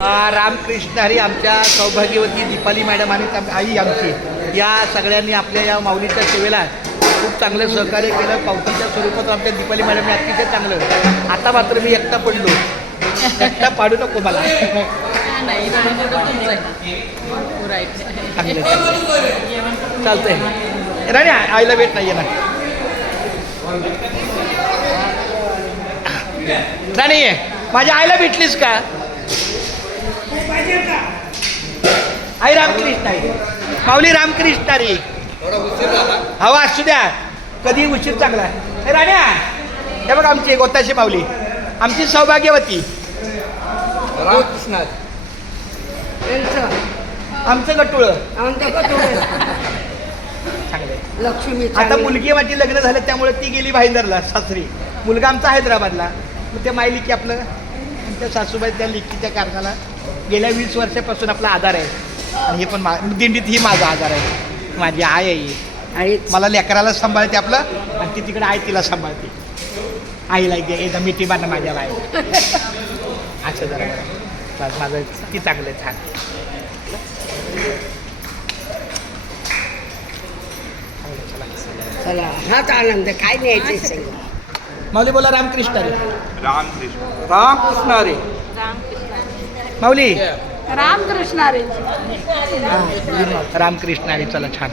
रामकृष्ण हरी. आमच्या सौभाग्यवती दीपाली मॅडम आणि आई आमची या सगळ्यांनी आपल्या या माऊलीच्या सेवेला खूप चांगलं सहकार्य केलं. पावतीच्या स्वरूपात आमच्या दीपाली मॅडमने अतिशय चांगलं. आता मात्र मी एकटा पडलो. एकटा पाडू नको मला. चालतंय राणी. आईला भेट नाही ना राणी. माझ्या आईला भेटलीस का? आई रामकृष्ण आई. माऊली रामकृष्ण रे. हवा असू द्या. कधी उशीर चांगला. हे राण्या हे बघ आमची गोताशी माऊली आमची सौभाग्यवती. आमचं गटुळ लक्ष्मी. आता मुलगी माझी लग्न झालं त्यामुळे ती गेली भाईंदरला सासरी. मुलगा आमचा हैदराबादला. मग ते माई लिखी आपलं आमच्या सासूबाई त्या लिखीच्या कारणाला गेल्या 20 वर्षापासून आपला आधार आहे. आणि हे पण दिंडीत ही माझा आधार आहे. माझी आई आहे आणि मला लेकराला सांभाळते आपलं. आणि ती तिकडे आई तिला सांभाळते. आईला एकदा मिठी बांधा माझ्या बाई असं जरा बस. माझं किती चांगलं छान. चला हाच आनंद काय न्यायचे. माऊली बोला रामकृष्ण रे. रामकृष्ण. रामकृष्ण रे. माऊली रामकृष्ण रे. रामकृष्ण रे. चला छान.